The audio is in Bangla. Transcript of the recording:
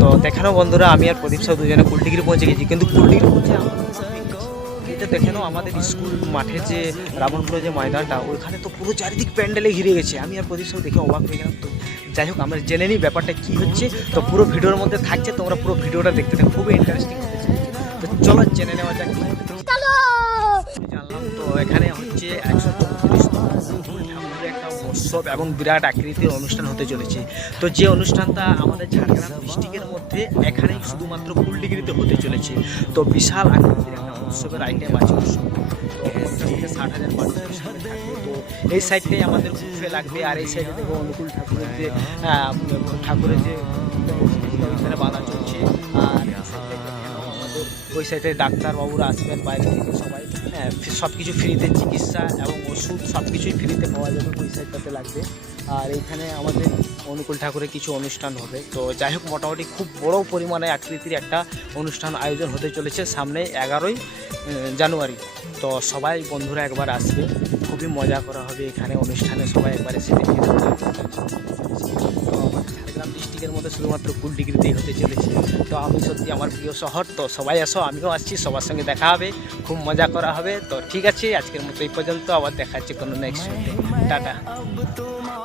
তো দেখানো বন্ধুরা, আমি আর প্রদীপ সাউ দুজনে কুলডিগিরি পৌঁছে গেছি, কিন্তু কুলডিগিরি পৌঁছে এটা দেখে নাও, আমাদের স্কুল মাঠে যে রাবণপুরে যে ময়দানটা, ওইখানে তো পুরো চারিদিক প্যান্ডেলে ঘিরে গেছে। আমি আর প্রদীপ সাউ দেখে অবাক হয়ে গেলাম। তো যাই হোক, আমরা জেনে নিই ব্যাপারটা কী হচ্ছে। তো পুরো ভিডিওর মধ্যে থাকছে, তোমরা পুরো ভিডিওটা দেখতে থাকো, খুবই ইন্টারেস্টিং হতে চলেছে। তো চলো জেনে নেওয়া যাক। জানলাম তো এখানে হচ্ছে 134তম ঠাকুরের একটা উৎসব এবং বিরাট আকৃতির অনুষ্ঠান হতে চলেছে। তো যে অনুষ্ঠানটা আমাদের ঝাড়গ্রাম ডিস্ট্রিক্টের মধ্যে এখানেই শুধুমাত্র কুলডিগিরিতে হতে চলেছে। তো বিশাল আকৃতির একটা উৎসবের আইটেম আছে। উৎসব তো 50 থেকে 60,000 মানুষের সামনে থাকবে। তো এই সাইডটাই আমাদের বুফে লাগবে, আর এই সাইডে দেখবো অনুকূল ঠাকুরের যে ওইখানে বাঁধা চলছে। আর আমাদের ওই সাইডে ডাক্তারবাবুরা আসবেন বাইরে থেকে সবাই। হ্যাঁ, সব কিছু ফ্রিতে, চিকিৎসা এবং ওষুধ সব কিছুই ফ্রিতে পাওয়া যাবে, ওই সাইডটাতে লাগবে। আর এইখানে আমাদের অনুকূল ঠাকুরের কিছু অনুষ্ঠান হবে। তো যাই হোক, মোটামুটি খুব বড় পরিমাণে আকৃতির একটা অনুষ্ঠান আয়োজন হতে চলেছে সামনে 11ই জানুয়ারি। তো সবাই বন্ধুরা একবার আসবে, খুবই মজা করা হবে এখানে অনুষ্ঠানে, সবাই একবার এসে দেখে যাবে। তো আমাদের ঝাড়গ্রাম ডিস্ট্রিক্টের মধ্যে শুধুমাত্র কুলডিগিরিতেই হতে চলেছে। তো আমি সত্যি আমার প্রিয় শহর, তো সবাই আসো, আমিও আসছি, সবার সঙ্গে দেখা হবে, খুব মজা করা হবে। তো ঠিক আছে, আজকের মতো এই পর্যন্ত, আবার দেখা হচ্ছে কোনো নেক্সট ভিডিও। টাটা।